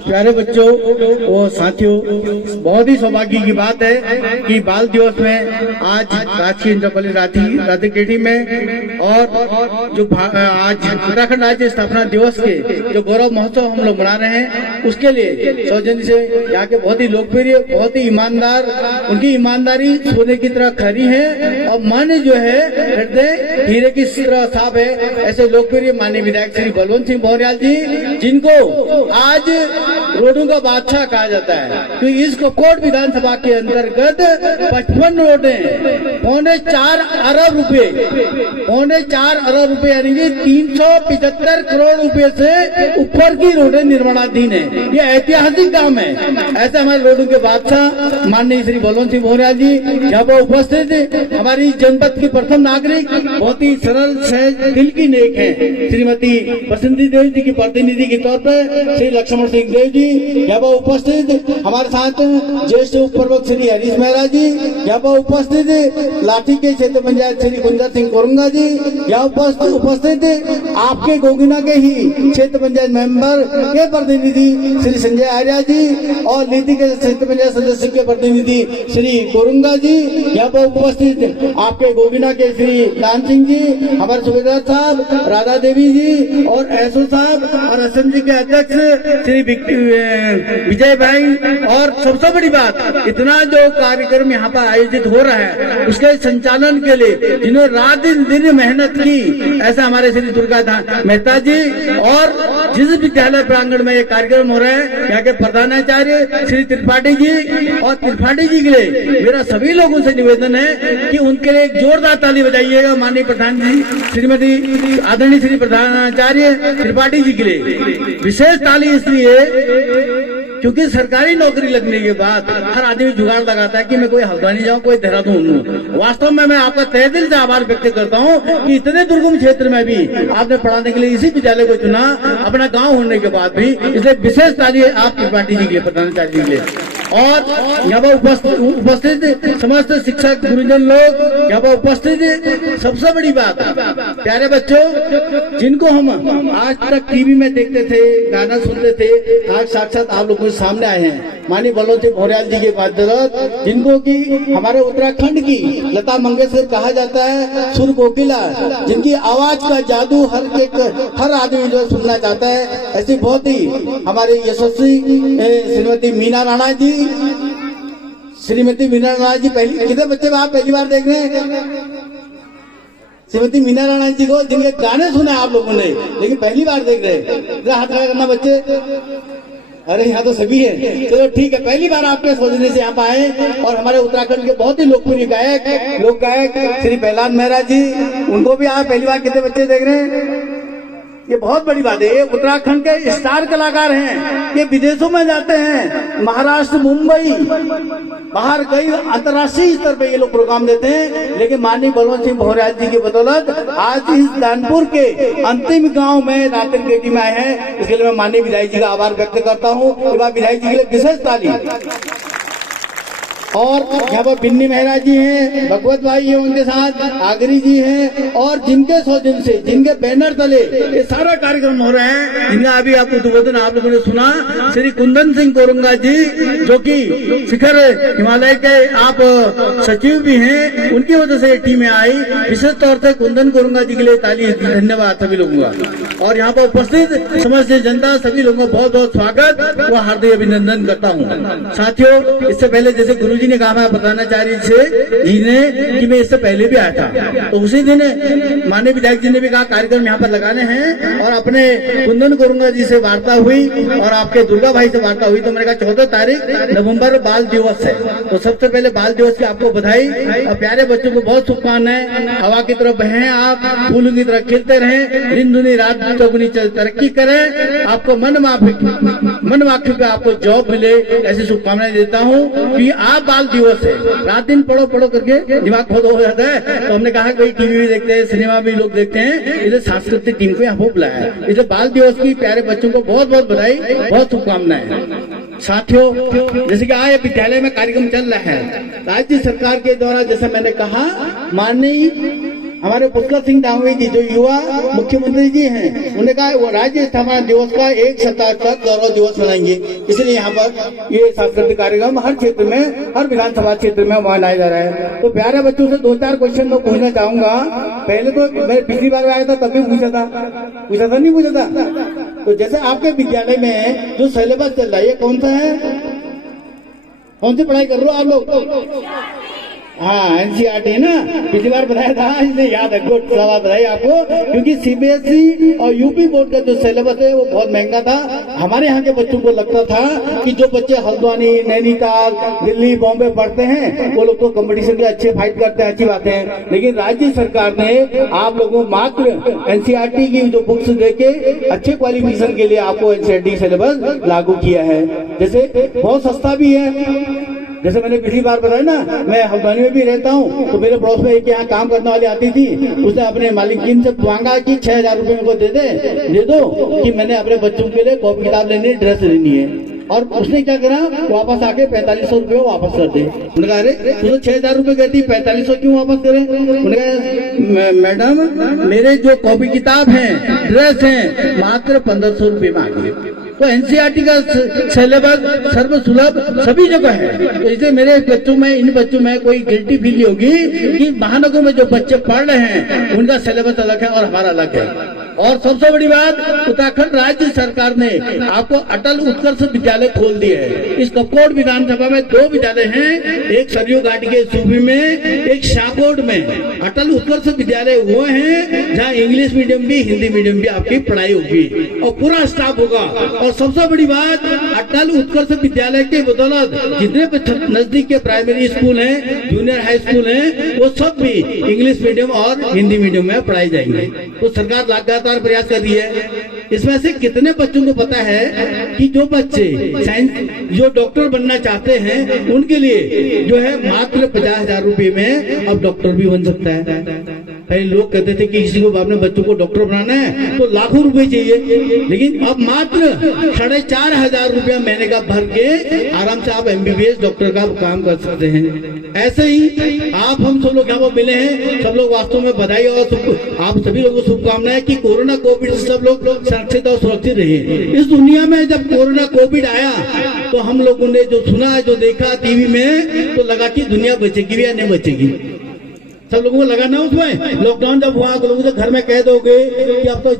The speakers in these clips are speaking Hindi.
प्यारे बच्चों और साथियों, बहुत ही सौभाग्य की बात है कि बाल दिवस में आज राजकीय इंटर कॉलेज राधिकेठी में और जो आज उत्तराखंड राज्य स्थापना दिवस के जो गौरव महोत्सव हम लोग मना रहे हैं, उसके लिए सौजन्य से यहाँ के बहुत ही लोकप्रिय, बहुत ही ईमानदार, उनकी ईमानदारी सोने की तरह खरी है और मन जो है हृदय हीरे की तरह साफ है। ऐसे लोकप्रिय माननीय विधायक श्री बलवंत सिंह भौर्याल जी, जिनको आज रोडों का बादशाह कहा जाता है, क्योंकि इस कोट विधानसभा के अंतर्गत 55 रोडें 4.25 अरब रुपए, 4.25 अरब रुपए यानी कि 375 करोड़ रुपए से ऊपर की रोडें निर्माणाधीन है। ये ऐतिहासिक काम है। ऐसे हमारे रोडों के बादशाह माननीय श्री बलवंत सिंह भौर्याल जी यहाँ पर उपस्थित हमारी जनपद की प्रथम नागरिक, बहुत ही सरल सहज दिल की नेक है, श्रीमती बसंती देव जी की प्रतिनिधि के तौर पर श्री लक्ष्मण सिंह देव जी यहाँ पर उपस्थित, हमारे साथ ज्येष्ठ उप प्रमुख श्री हरीश मेहरा जी यहाँ पर उपस्थित, लाठी के क्षेत्र पंचायत श्री कुंदर सिंह कोरंगा जी यहाँ उपस्थित, आपके गोगिना के ही क्षेत्र पंचायत मेंबर के प्रतिनिधि श्री संजय आर्या जी और लीती के क्षेत्र पंचायत सदस्य के प्रतिनिधि श्री कोरंगा जी यहाँ पर उपस्थित, आपके गोगिना के श्री लाल सिंह जी, हमारे सूबेदार साहब, राधा देवी जी और एसओ साहब और असम जी के अध्यक्ष श्री विजय भाई। और सबसे बड़ी बात, इतना जो कार्यक्रम यहाँ पर आयोजित हो रहा है उसके संचालन के लिए जिन्होंने रात दिन मेहनत की, ऐसा हमारे श्री दुर्गा मेहता जी, और जिस विद्यालय प्रांगण में ये कार्यक्रम हो रहा है यहाँ के प्रधानाचार्य श्री त्रिपाठी जी, और त्रिपाठी जी के लिए मेरा सभी लोगों से निवेदन है कि उनके लिए एक जोरदार ताली बजाइएगा। माननीय प्रधान जी श्रीमती आदरणीय श्री प्रधानाचार्य त्रिपाठी जी के लिए विशेष ताली इसलिए क्योंकि सरकारी नौकरी लगने के बाद हर आदमी जुगाड़ लगाता है कि मैं कोई हल्द्वानी जाऊं, कोई देहरादून हूँ। वास्तव में मैं आपका तहे दिल से आभार व्यक्त करता हूँ कि इतने दुर्गम क्षेत्र में भी आपने पढ़ाने के लिए इसी विद्यालय को चुना, अपना गांव होने के बाद भी। इसलिए विशेष ताली आप त्रिपाठी जी के लिए, प्रधानाचार्य जी के लिए, और यहाँ पर उपस्थित समस्त शिक्षक गुरुजन लोग यहाँ पर उपस्थित। सबसे बड़ी बात, प्यारे बच्चों, जिनको हम आज तक टीवी में देखते थे, गाना सुनते थे, आज साक्षात आप लोगों के सामने आए हैं। माननीय बलवंत सिंह भौर्याल जी के बदौलत, जिनको की हमारे उत्तराखंड की लता मंगेशकर कहा जाता है, सुर कोकिला, जिनकी आवाज का जादू हर आदमी जो सुनना चाहता है, ऐसी बहुत ही हमारे यशस्वी श्रीमती मीना राणा जी, श्रीमती मीना राणा जी पहली, कितने बच्चे आप पहली बार देख रहे हैं? श्रीमती मीना राणा जी को, जिनके गाने सुने आप लोगों ने लेकिन पहली बार देख रहे हैं, हाथ खड़ा करना बच्चे। अरे यहाँ तो सभी है, चलो ठीक है, पहली बार आपके सोचने से यहाँ आए। और हमारे उत्तराखंड के बहुत ही लोकप्रिय गायक, लोक गायक श्री प्रहलाद मेहरा जी, उनको भी आप पहली बार कितने बच्चे देख रहे हैं? ये बहुत बड़ी बात है। ये उत्तराखंड के स्टार कलाकार हैं, ये विदेशों में जाते हैं, महाराष्ट्र, मुंबई, बाहर कई अंतर्राष्ट्रीय स्तर पे ये लोग प्रोग्राम देते हैं। लेकिन माननीय बलवंत सिंह भौर्याल जी की बदौलत आज इस दानपुर के अंतिम गांव में राधिकेठी में आए हैं। इसके लिए मैं माननीय विधायक जी का आभार व्यक्त करता हूँ। विधायक जी के लिए विशेष ताली। और यहाँ पर बिन्नी मेहरा जी हैं, भगवत भाई है उनके साथ, आगरी जी हैं, और जिनके सौजन्य से, जिनके बैनर तले ये सारा कार्यक्रम हो रहा है, जिनका अभी आपको उद्बोधन आप लोगों ने सुना, श्री कुंदन सिंह कोरंगा जी, जो कि शिखर हिमालय के आप सचिव भी हैं, उनकी वजह से टीम में आई। विशेष तौर से कुंदन कोरंगा जी के लिए ताली, धन्यवाद सभी लोगों का। और यहाँ पर उपस्थित समस्त जनता, सभी लोगों का बहुत बहुत स्वागत व हार्दिक अभिनंदन करता हूँ। साथियों, इससे पहले जैसे गुरु जी ने कहा, मैं प्रधानाचार्य से जी ने कि मैं इससे पहले भी आया था, तो उसी दिन माननीय विधायक जी ने भी कहा कार्यक्रम यहाँ पर लगाने हैं, और अपने कुंदन कोरंगा जी से वार्ता हुई और आपके दुर्गा भाई से वार्ता हुई, तो मैंने कहा 14 तारीख नवंबर बाल दिवस है, तो सबसे पहले बाल दिवस की आपको बधाई। और प्यारे बच्चों को बहुत शुभकामनाएं, हवा की तरफ बहें आप, फूलों की तरह खिलते रहें, दिन दुनी रात चौगुनी तरक्की करें, आपको मन माफी पे आपको जॉब मिले, ऐसी शुभकामनाएं देता हूँ। कि आप बाल दिवस है, रात दिन पढ़ो करके दिमाग बहुत हो जाता है, तो हमने कहा भाई टीवी भी देखते हैं, सिनेमा भी लोग देखते हैं, इसलिए सांस्कृतिक टीम को यहाँ पर बुलाया है। इसलिए बाल दिवस की प्यारे बच्चों को बहुत बहुत बधाई, बहुत शुभकामनाएं। साथियों, जैसे कि आज विद्यालय में कार्यक्रम चल रहा है, राज्य सरकार के द्वारा, जैसे मैंने कहा, माननीय हमारे पुष्कर सिंह धामी जी जो युवा मुख्यमंत्री जी हैं, उन्होंने कहा वो राज्य स्थापना दिवस का 1 सप्ताह तक गौरव दिवस मनाएंगे। इसलिए यहाँ पर ये सांस्कृतिक कार्यक्रम हर क्षेत्र में, हर विधानसभा क्षेत्र में मनाया जा रहा है। तो प्यारे बच्चों से 2-4 क्वेश्चन मैं पूछना चाहूंगा। पहले तो मैं पिछली बार आया था तब भी पूछा था नहीं पूछा था। तो जैसे आपके विद्यालय में जो सिलेबस चल रहा है ये कौन सा है, कौन सी पढ़ाई कर रहे हो आप लोग? हाँ, एनसीईआरटी है ना, पिछली बार बताया था, इसलिए याद है। गुड, सवाल बताइए आपको, क्योंकि सीबीएसई और यूपी बोर्ड का जो सिलेबस है वो बहुत महंगा था। हमारे यहाँ के बच्चों को लगता था कि जो बच्चे हल्द्वानी, नैनीताल, दिल्ली, बॉम्बे पढ़ते हैं वो लोग तो कंपटीशन के अच्छे फाइट करते हैं, अच्छी बातें हैं। लेकिन राज्य सरकार ने आप लोगों को मात्र एनसीईआरटी की जो बुक्स देके अच्छे क्वालिफिकेशन के लिए आपको एनसीईआरटी सिलेबस लागू किया है। जैसे बहुत सस्ता भी है। जैसे मैंने पिछली बार बताया ना, मैं हल्द्वानी में भी रहता हूँ, तो मेरे पड़ोस में एक यहाँ काम करने वाली आती थी। उसने अपने मालिकिन से मांगा कि 6,000 रुपए मेरे को दे दो कि मैंने अपने बच्चों के लिए कॉपी किताब लेनी है, ड्रेस लेनी है। और उसने क्या करा, वापस आके 4500 रुपये वापस कर दे। उन्होंने कहा अरे तू तो 6,000 रुपये कहती, 4500 क्यों वापस करे? उन्होंने कहा मैडम मेरे जो कॉपी किताब हैं, ड्रेस हैं, मात्र 1500 रुपये में आ गए। तो एनसीईआरटी का सिलेबस सर्व सुलभ सभी जगह है। तो इसे मेरे बच्चों में, इन बच्चों में कोई गिल्टी फील होगी कि महानगर में जो बच्चे पढ़ रहे हैं उनका सिलेबस अलग है और हमारा अलग है। और सबसे बड़ी बात, उत्तराखंड राज्य सरकार ने आपको अटल उत्कर्ष विद्यालय खोल दिए है। इस कपकोट विधानसभा में 2 विद्यालय हैं, एक सरयू घाटी के सूबी में, एक शाहकोट में। अटल उत्कर्ष विद्यालय वो हैं जहाँ इंग्लिश मीडियम भी, हिंदी मीडियम भी आपकी पढ़ाई होगी और पूरा स्टाफ होगा। और सबसे बड़ी बात, अटल उत्कर्ष विद्यालय के बदौलत जितने नजदीक के प्राइमरी स्कूल हैं, जूनियर हाई स्कूल हैं, वो सब भी इंग्लिश मीडियम और हिंदी मीडियम में पढ़ाई जाएंगे। तो सरकार लगातार प्रयास कर रही है। इसमें से कितने बच्चों को पता है कि जो बच्चे साइंस, जो डॉक्टर बनना चाहते हैं, उनके लिए जो है मात्र 50,000 रुपये में अब डॉक्टर भी बन सकता है। पहले लोग कहते थे कि किसी को अपने बच्चों को डॉक्टर बनाना है तो लाखों रुपए चाहिए, लेकिन अब मात्र 4,500 रुपया महीने का भर के आराम से आप MBBS डॉक्टर का काम कर सकते हैं। ऐसे ही आप हम सब लोग यहाँ पर मिले हैं, सब लोग वास्तव में बधाई और आप सभी लोगों को शुभकामनाएं कि कोरोना कोविड से सब लोग सुरक्षित और सुरक्षित रहे। इस दुनिया में जब कोरोना कोविड आया तो हम लोगों ने जो सुना, जो देखा टीवी में, तो लगा कि दुनिया बचेगी भी या नहीं बचेगी। सब लोगों को लगा ना उसमें, लॉकडाउन जब हुआ तो लोगों से घर में कह दोगे कि अब तो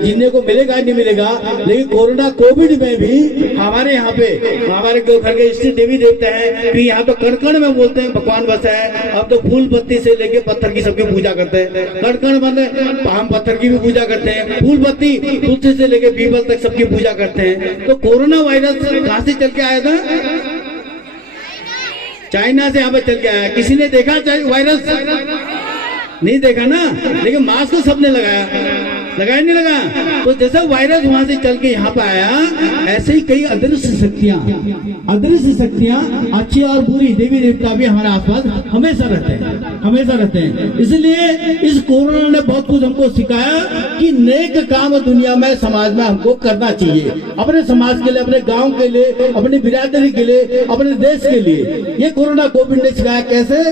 जीने को मिलेगा नहीं मिलेगा। लेकिन कोरोना कोविड में भी हमारे यहाँ पे, हमारे घर के इष्ट देवी देवता है कि यहाँ तो कण में बोलते हैं भगवान बसा है। अब तो फूल पत्ती से लेके पत्थर की सबकी पूजा करते हैं। कण मतलब हम पत्थर की भी पूजा करते हैं, फूल पत्ती तुलसी से लेके पीपल तक सबकी पूजा करते हैं। तो कोरोना वायरस कहाँ से चल के आया था? चाइना से यहाँ पे चल के आया। किसी ने देखा वायरस? नहीं देखा ना, लेकिन मास्क तो सबने लगाया नहीं लगा। तो जैसा वायरस वहां से चल के यहाँ पे आया, ऐसे ही कई अदृश्य शक्तियां अच्छी और बुरी देवी देवता भी हमारे आसपास हमेशा रहते हैं। इसलिए इस कोरोना ने बहुत कुछ हमको सिखाया कि नेक काम दुनिया में, समाज में हमको करना चाहिए। अपने समाज के लिए, अपने गांव के लिए, अपनी बिरादरी के लिए, अपने देश के लिए। ये कोरोना कोविड ने सिखाया। कैसे?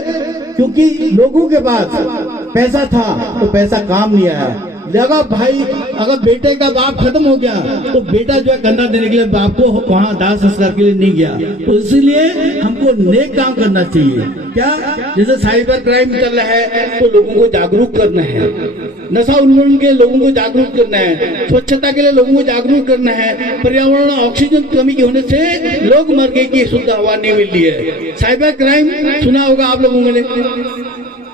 क्योंकि लोगों के पास पैसा था तो पैसा काम नहीं आया। लगा भाई, अगर बेटे का बाप खत्म हो गया तो बेटा जो है कंधा देने के लिए बाप को वहां दाह संस्कार के लिए नहीं गया। तो इसलिए हमको नेक काम करना चाहिए। क्या? जैसे साइबर क्राइम चल रहा है तो लोगों को जागरूक करना है, नशा उन्मूलन के लोगों को जागरूक करना है, स्वच्छता के लिए लोगों को जागरूक करना है। पर्यावरण ऑक्सीजन कमी के होने से लोग मर गए कि शुद्ध हवा नहीं मिल रही है। साइबर क्राइम सुना होगा आप लोगों ने।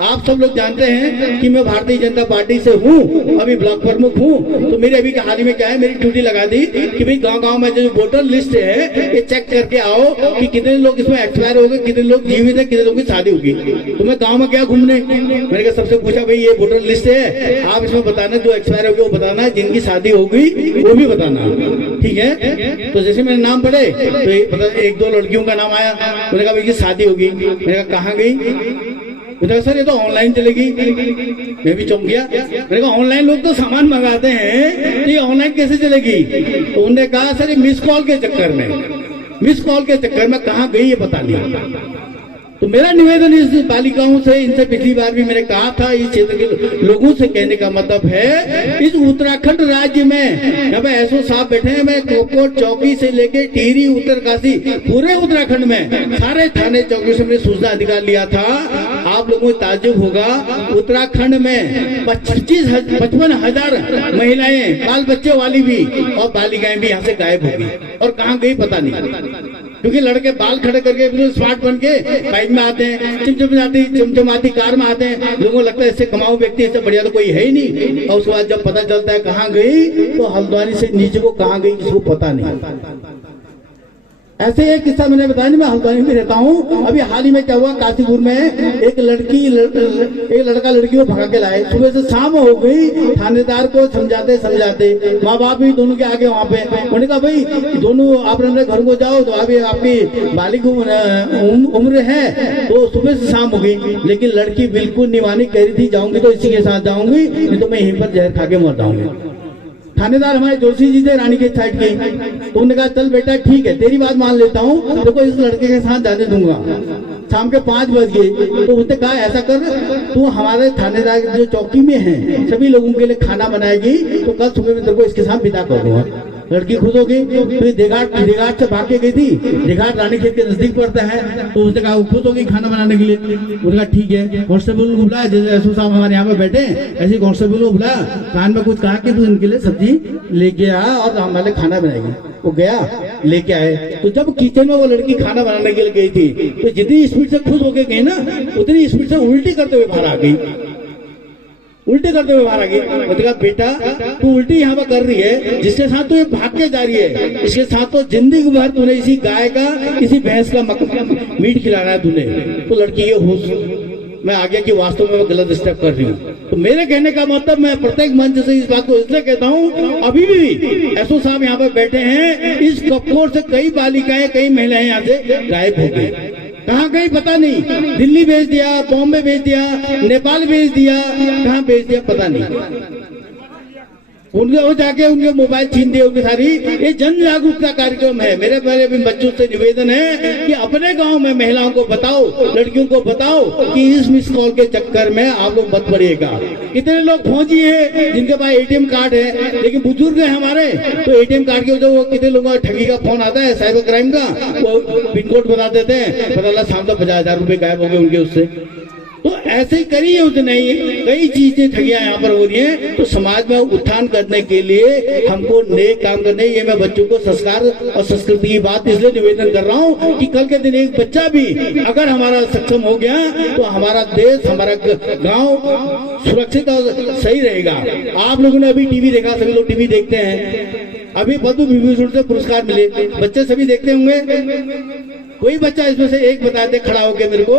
आप सब लोग जानते हैं कि मैं भारतीय जनता पार्टी से हूँ, अभी ब्लॉक प्रमुख हूँ। तो मेरे अभी हाल ही में क्या है, मेरी ड्यूटी लगा दी कि भाई गांव में जो वोटर लिस्ट है ये चेक करके आओ कि कितने लोग इसमें एक्सपायर हो गए, कितने लोग जीवित है, कितने लोगों की शादी होगी। तो मैं गाँव में क्या घूमने, मैंने कहा सबसे पूछा भाई ये वोटर लिस्ट है, आप इसमें बताना जो एक्सपायर हो गए वो बताना, जिनकी शादी होगी वो भी बताना, ठीक है। तो जैसे मेरे नाम पढ़े तो 1-2 लड़कियों का नाम आया। मैंने कहा भाई शादी होगी। मैंने कहा कहाँ गई? सर ये तो ऑनलाइन चलेगी। मैं भी चौंक गया। मैंने कहा ऑनलाइन लोग तो सामान मंगाते हैं, तो ये ऑनलाइन कैसे चलेगी? तो उन्होंने कहा सर ये मिस कॉल के चक्कर में कहाँ गई ये पता नहीं। तो मेरा निवेदन इस बालिकाओं से, इनसे पिछली बार भी मैंने कहा था, इस क्षेत्र के लोगों से कहने का मतलब है, इस उत्तराखंड राज्य में जब एसओ साहब बैठे हैं, मैं कोकोट चौकी से लेके टिहरी, उत्तरकाशी, पूरे उत्तराखंड में सारे थाने चौकी से मैंने सूचना अधिकार लिया था। आप लोगों को ताज्जुब होगा, उत्तराखंड में 55,000 महिलाएं, बाल बच्चे वाली भी और बालिकाएं भी यहाँ से गायब हो गई, और कहाँ गई पता नहीं। क्योंकि लड़के बाल खड़े करके बिल्कुल स्मार्ट बन के बाइक में आते हैं, चमचमाती कार में आते हैं, लोगों को लगता है इससे कमाऊ व्यक्ति, इससे बढ़िया तो कोई है ही नहीं। और उसके बाद जब पता चलता है कहाँ गई, तो हल्द्वानी से नीचे को कहाँ गई किसी को पता नहीं। ऐसे एक किस्सा मैंने बताया नहीं, मैं हल्द्वानी में रहता हूँ। अभी हाल ही में क्या हुआ, काशीपुर में एक लड़का लड़की को भगा के लाए, सुबह से शाम हो गई, थानेदार को समझाते माँ बाप भी दोनों के आगे वहाँ पे। उन्होंने कहा भाई दोनों आप अपने घर को जाओ, तो अभी आपकी बालिग उम्र है, तो सुबह से शाम हो गई। लेकिन लड़की बिल्कुल निवानी कह रही थी, जाऊंगी तो इसी के साथ जाऊंगी, नहीं तो मैं यहीं पर जहर खा के मर जाऊंगी। थानेदार हमारे जोशी जी थे, रानी के साइड के, तो उन्होंने कहा चल बेटा ठीक है, तेरी बात मान लेता हूँ, देखो इस लड़के के साथ जाने दूंगा। शाम के 5 बज गए, तो उसने कहा ऐसा कर, तू हमारे थानेदार जो चौकी में है सभी लोगों के लिए खाना बनाएगी, तो कल सुबह में तेरे को इसके साथ विदा कर दूंगा। लड़की खुश हो गई, तो देघाट से भाग के गई थी, देघाट रानी खेत के नजदीक पड़ता है, तो उसने कहा वो खुश हो गई खाना बनाने के लिए। उसने कहा ठीक है, कांस्टेबल को बुलाया, जैसे एसओ साहब हमारे यहाँ पे बैठे, ऐसे कांस्टेबल को बुलाया, कान में कुछ कहा कि तू इनके लिए सब्जी लेके आ और हमारे खाना बनाएगी। वो गया लेके आए, तो जब किचन में वो लड़की खाना बनाने के लिए गई थी, तो जितनी स्पीड से खुश होके गई ना, उतनी स्पीड से उल्टी करते हुए बाहर आ गई, उल्टे करते हुए बाहर आ गई। उसने कहा बेटा तू उल्टी यहाँ पर कर रही है, जिसके साथ तू भाग के जा रही है, इसके साथ तो जिंदगी भर तूने इसी गाय का, इसी भैंस का मीट खिलाना है तूने। तो लड़की ये होश मैं आ गया कि वास्तव में मैं गलत स्टेप कर रही हूँ। तो मेरे कहने का मतलब, मैं प्रत्येक मंच से इस बात को इसलिए कहता हूँ, अभी भी एसओ साहब यहाँ पर बैठे हैं, इस कपकोर से कई बालिकाएं, कई महिलाएं यहाँ से गायब हो गई। कहाँ गई पता नहीं, दिल्ली भेज दिया, बॉम्बे भेज दिया, नेपाल भेज दिया, कहाँ भेज दिया पता नहीं। उनके वो जाके उनके मोबाइल छीन दिए उनकी सारी। ये जन जागरूकता कार्यक्रम है। मेरे पहले भी बच्चों से निवेदन है कि अपने गांव में महिलाओं को बताओ, लड़कियों को बताओ कि इस मिस कॉल के चक्कर में आप लोग मत पड़िएगा। कितने लोग फौजी है जिनके पास एटीएम कार्ड है, लेकिन बुजुर्ग है हमारे, तो एटीएम कार्ड के वजह वो कितने लोगों का ठगी का फोन आता है, साइबर क्राइम का, वो पिन कोड बता देते हैं, पता लगा शाम तक 50,000 रुपए गायब हो गए उनके उससे। तो ऐसे ही करिए, उसने कई चीजें ठगियां यहाँ पर हो रही हैं। तो समाज में उत्थान करने के लिए हमको नेक काम करने, ये मैं बच्चों को संस्कार और संस्कृति की बात इसलिए निवेदन कर रहा हूँ कि कल के दिन एक बच्चा भी अगर हमारा सक्षम हो गया तो हमारा देश, हमारा गांव सुरक्षित और सही रहेगा। आप लोगों ने अभी टीवी देखा, सभी लोग टीवी देखते हैं, अभी पद्म विभूषण से पुरस्कार मिले, बच्चे सभी देखते होंगे। कोई बच्चा इसमें से एक बता दे खड़ा होकर मेरे को,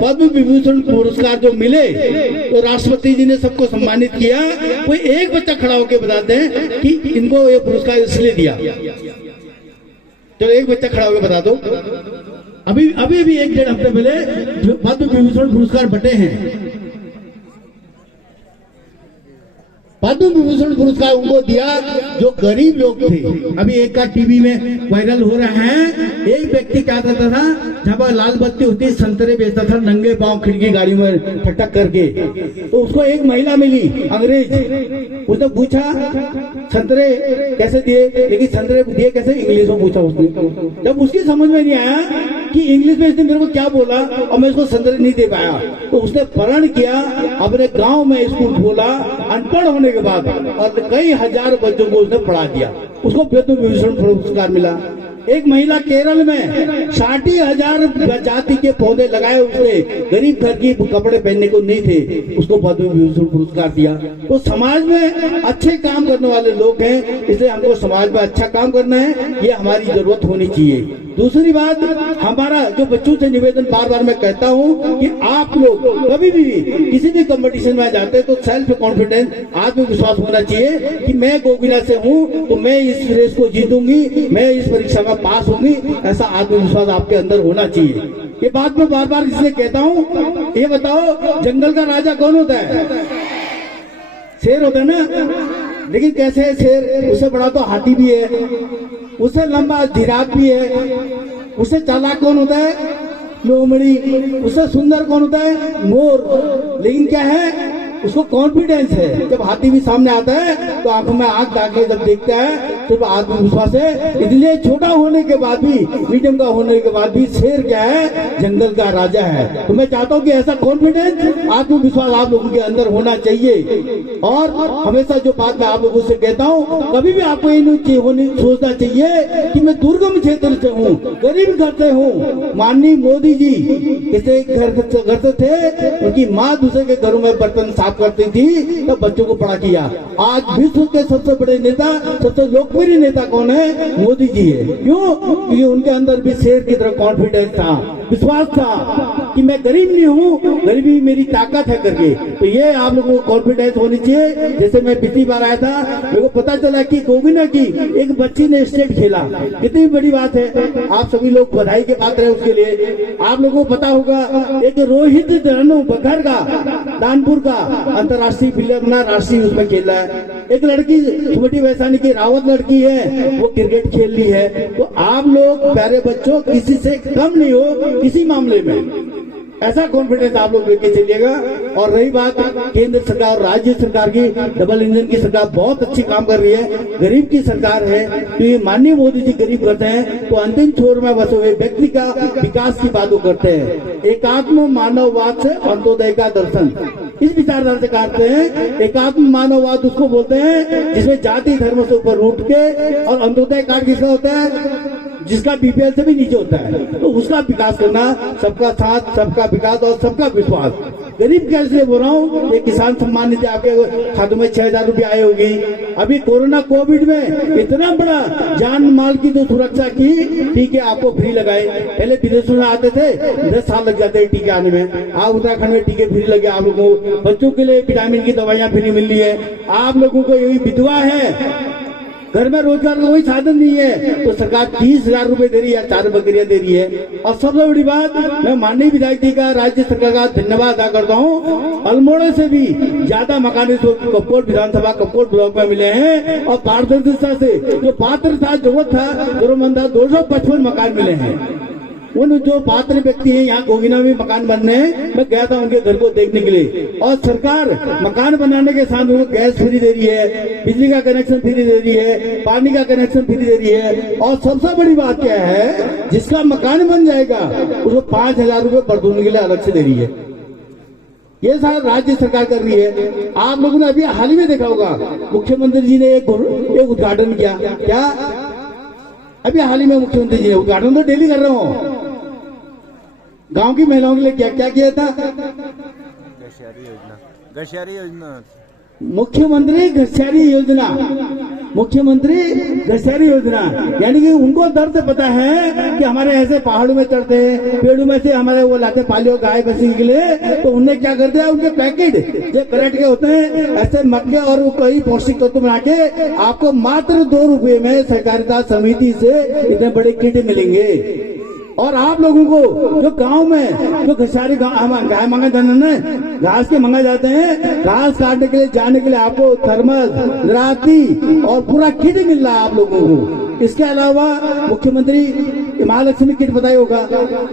पद्म विभूषण पुरस्कार जो मिले तो राष्ट्रपति जी ने सबको सम्मानित किया, कोई एक बच्चा खड़ा होकर बताते हैं कि इनको ये पुरस्कार इसलिए दिया। चलो एक बच्चा खड़ा होकर बता दो। अभी अभी भी 1-1.5 हफ्ते पहले पद्म विभूषण पुरस्कार बटे हैं। पद्म विभूषण पुरस्कार उनको दिया जो गरीब लोग थे। अभी एक का टीवी में वायरल हो रहा है, एक व्यक्ति क्या करता था, जब लाल बत्ती होती संतरे बेचता था नंगे पांव खिड़की गाड़ी में फटक करके, तो उसको एक महिला मिली अंग्रेज, उसने पूछा संतरे कैसे दिए, लेकिन संतरे दिए कैसे इंग्लिश में पूछा उसने। जब उसकी समझ में नहीं आया कि इंग्लिश में इसने मेरे को क्या बोला और मैं इसको संतरे नहीं दे पाया, तो उसने प्रण किया, अपने गाँव में स्कूल खोला अनपढ़ होने के बाद, और कई हजार बच्चों को उसने पढ़ा दिया, उसको पद्म विभूषण पुरस्कार मिला। एक महिला केरल में 60,000 जाति के पौधे लगाए, उसने गरीब घर की कपड़े पहनने को नहीं थे, उसको पद्म विभूषण पुरस्कार दिया। तो समाज में अच्छे काम करने वाले लोग हैं, इसलिए हमको समाज में अच्छा काम करना है, ये हमारी जरूरत होनी चाहिए। दूसरी बात, हमारा जो बच्चों से निवेदन बार बार मैं कहता हूँ कि आप लोग कभी भी किसी भी कंपटीशन में जाते हैं तो सेल्फ कॉन्फिडेंस, आत्मविश्वास होना चाहिए कि मैं गोविंदा से हूँ तो मैं इस रेस को जीतूंगी, मैं इस परीक्षा में पास होंगी, ऐसा आत्मविश्वास आपके अंदर होना चाहिए। ये बात मैं बार बार इसलिए कहता हूँ। ये बताओ जंगल का राजा कौन होता है? शेर होता है ना, लेकिन कैसे है शेर? उससे बड़ा तो हाथी भी है, उससे लंबा जिराफ भी है, उससे चालाक कौन होता है? लोमड़ी, उससे सुंदर कौन होता है? मोर। लेकिन क्या है, उसको कॉन्फिडेंस है। जब हाथी भी सामने आता है तो आंखों में आंख डाल के जब देखता है तो आत्मविश्वास है। इसलिए छोटा होने के बाद भी, मीडियम का होने के बाद भी शेर क्या है? जंगल का राजा है। तो मैं चाहता हूँ कि ऐसा कॉन्फिडेंस, आत्मविश्वास आप लोगों के अंदर होना चाहिए। और हमेशा जो बात मैं आप लोगों से कहता हूँ, कभी भी आपको ये नहीं सोचना चाहिए कि मैं दुर्गम क्षेत्र से हूँ, गरीब घर से हूँ। माननीय मोदी जी किसी घर से थे, उनकी माँ दूसरे के घरों में बर्तन साफ करती थी, तब बच्चों को पढ़ा किया। आज विश्व के सबसे बड़े नेता, सबसे लोकप्रिय नेता कौन है? मोदी जी है। क्यों? क्योंकि उनके अंदर भी शेर की तरह कॉन्फिडेंस था, विश्वास था कि मैं गरीब नहीं हूँ, गरीबी मेरी ताकत है करके। तो ये आप लोगों को कॉन्फिडेंस होनी चाहिए। जैसे मैं पिछली बार आया था, मेरे को पता चला कि गोविना की एक बच्ची ने स्टेट खेला। कितनी बड़ी बात है, आप सभी लोग बधाई के पात्र हैं उसके लिए। आप लोगों को पता होगा, एक रोहित धनु बघर का, कानपुर का अंतर्राष्ट्रीय प्लेयर अपना राष्ट्रीय उसमें खेला है। एक लड़की सुमति वैशाली की रावत लड़की है, वो क्रिकेट खेल ली है। तो आप लोग प्यारे बच्चों किसी से कम नहीं हो किसी मामले में। ऐसा कॉन्फिडेंस आप लोग लेके चलिएगा। और रही बात केंद्र सरकार और राज्य सरकार की, डबल इंजन की सरकार बहुत अच्छी काम कर रही है, गरीब की सरकार है। तो ये माननीय मोदी जी गरीब करते हैं तो अंतिम छोर में बसे हुए व्यक्ति का विकास की बात करते हैं। एकात्म मानववाद से अंत्योदय का दर्शन, इस विचारधारा से करते हैं। एकात्म मानववाद उसको बोलते हैं जिसमें जाति धर्म से ऊपर उठ के, और अंत्योदय काल किसका होता है? जिसका बीपीएल से भी नीचे होता है। तो उसका विकास करना, सबका साथ, सबका विकास और सबका विश्वास। गरीब कैसे बोल रहा हूँ, ये किसान सम्मान निधि आपके खातों में 6,000 रुपये आए होगी। अभी कोरोना कोविड में इतना बड़ा जान माल की जो सुरक्षा की, टीके आपको फ्री लगाए। पहले विदेशों में आते थे, 10 साल लग जाते हैं टीके आने में। आप उत्तराखंड में टीके फ्री लगे आप लोगों को। बच्चों के लिए विटामिन की दवाइयाँ फ्री मिल रही है। आप लोगों को यही विधवा है, घर में रोजगार का कोई साधन नहीं है, तो सरकार 30,000 रुपए दे रही है, 4 बकरियां दे रही है। और सबसे बड़ी बात, मैं माननीय विधायक जी का, राज्य सरकार का धन्यवाद अदा करता हूँ। अल्मोड़ा से भी ज्यादा मकान इस कपकोट विधानसभा कपकोट ब्लॉक में मिले हैं। और पारदर्शिता से जो पात्र था, जरूरत था, जरूरतमंद था, 255 मकान मिले हैं। उन जो पात्र व्यक्ति हैं, यहाँ गोगिना में मकान बनने हैं, मैं गया था उनके घर को देखने के लिए। और सरकार मकान बनाने के साथ उनको गैस फ्री दे रही है, बिजली का कनेक्शन फ्री दे रही है, पानी का कनेक्शन फ्री दे रही है। और सबसे बड़ी बात क्या है, जिसका मकान बन जाएगा उसको 5,000 रुपये बरतून के लिए अलग से दे रही है। ये सारा राज्य सरकार कर रही है। आप लोगों ने अभी हाल ही में देखा होगा, मुख्यमंत्री जी ने एक उद्घाटन किया। क्या अभी हाल ही में मुख्यमंत्री जी ने उद्घाटन तो डेली कर रहा हूँ, गांव की महिलाओं के लिए क्या क्या किया था? घरसारी योजना, मुख्यमंत्री घरसारी योजना, मुख्यमंत्री घरसारी योजना। यानी कि उनको दर्द पता है कि हमारे ऐसे पहाड़ों में चढ़ते हैं, पेड़ों में से हमारे वो लाते पालियो गाय भैंसी के लिए, तो उन्हें क्या करते हैं, उनके पैकेट जो करेट के होते हैं, ऐसे मक्के और कई पौष्टिक तत्व बना के आपको मात्र 2 रुपये में सहकारिता समिति से इतने बड़े किट मिलेंगे। और आप लोगों को जो गांव में जो घसारी गाय मंगा जाना है, घास के मंगा जाते हैं, घास काटने के लिए जाने के लिए आपको थर्मस, राती और पूरा किट मिल रहा है आप लोगों को। इसके अलावा मुख्यमंत्री महालक्ष्मी किट बताई होगा,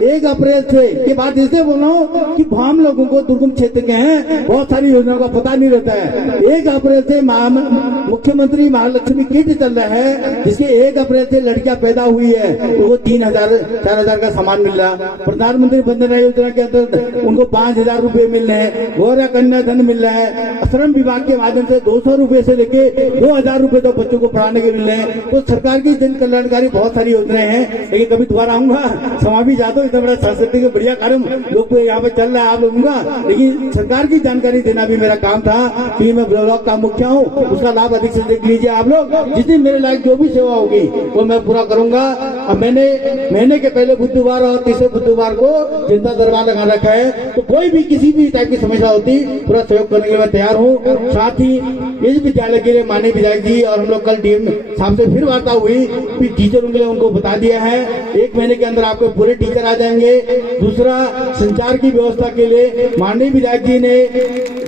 1 अप्रैल से, ये बात इसलिए बोल रहा हूँ कि हम लोगों को दुर्गम क्षेत्र के हैं, बहुत सारी योजनाओं का पता नहीं रहता है। 1 अप्रैल से मुख्यमंत्री महालक्ष्मी किट चल रहा है, जिसके 1 अप्रैल से लड़कियां पैदा हुई है तो वो 3,000 4,000 का सामान मिल रहा। प्रधानमंत्री वंदना योजना के अंदर उनको 5,000 रुपए मिल रहे हैं। गौरव कन्या धन मिल रहा है। श्रम विभाग के माध्यम से 200 रुपए से लेके 2,000 रुपए तक बच्चों को पढ़ाने के मिल रहे हैं। तो सरकार की जन कल्याणकारी बहुत सारी योजनाएं हैं। लेकिन कभी दोबारा आऊंगा, समापी जाता हूँ, इतना बड़ा सांस्कृतिक का बढ़िया कार्यक्रम लोग यहाँ पे चल रहा है आप लोगों का। लेकिन सरकार की जानकारी देना भी मेरा काम था, कि मैं ब्लॉक का मुखिया हूँ, उसका लाभ अधिक से देख लीजिए आप लोग। जितनी मेरे लायक जो भी सेवा होगी वो मैं पूरा करूंगा। अब मैंने महीने के पहले बुधवार और तीसरे बुधवार को जनता दरबार लगा रखा है, तो कोई भी किसी भी टाइप की समस्या होती पूरा सहयोग करने के लिए मैं तैयार हूँ। साथ ही इस विद्यालय के लिए माननीय विधायक जी और हम लोग कल डीएम साहब से फिर वार्ता हुई कि टीचरों के लिए उनको बता दिया है 1 महीने के अंदर आपके पूरे टीचर आ जाएंगे। दूसरा, संचार की व्यवस्था के लिए माननीय विधायक जी ने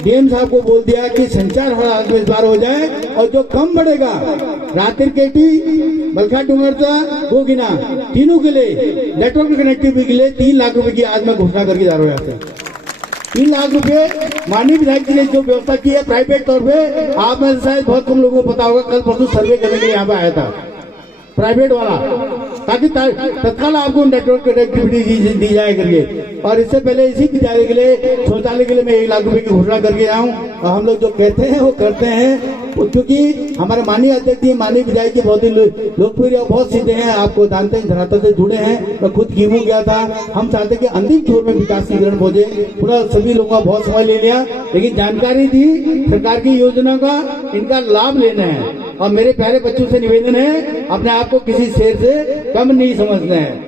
डीएम साहब को बोल दिया कि संचार हर हालत में इस बार हो जाए, और जो कम बढ़ेगा रातिर केटी बलखा डूंगरचा गोगिना तीनों के लिए नेटवर्क कनेक्टिविटी के लिए 3 लाख रुपए की आज मैं घोषणा करके जा रहा हूँ। 3 लाख रुपए माननीय विधायक जी ने जो व्यवस्था की है प्राइवेट तौर पे, आप में शायद बहुत कम लोगों को पता होगा, कल परसों सर्वे करने के लिए यहाँ पे आया था प्राइवेट वाला, ताकि तत्काल आपको नेटवर्क कनेक्टिविटी दी जाए करके। और इससे पहले इसी विद्यालय के लिए शौचालय के लिए मैं 1 लाख रुपए की घोषणा करके आऊँ। और हम लोग जो कहते हैं वो करते हैं, क्योंकि हमारे माननीय अध्यक्ष जी, माननीय विधायक जी बहुत ही लोकप्रिय और बहुत सीधे हैं, आपको जानते हैं, धरातल से जुड़े हैं। मैं खुद कीमू गया था। हम चाहते हैं कि अंतिम छोर में विकास की ग्रहण पहुंचे। पूरा सभी लोगों का बहुत समय ले लिया, लेकिन जानकारी दी सरकार की योजना का, इनका लाभ लेना है। और मेरे प्यारे बच्चों से निवेदन है, अपने आप को किसी शेर से कम नहीं समझना है।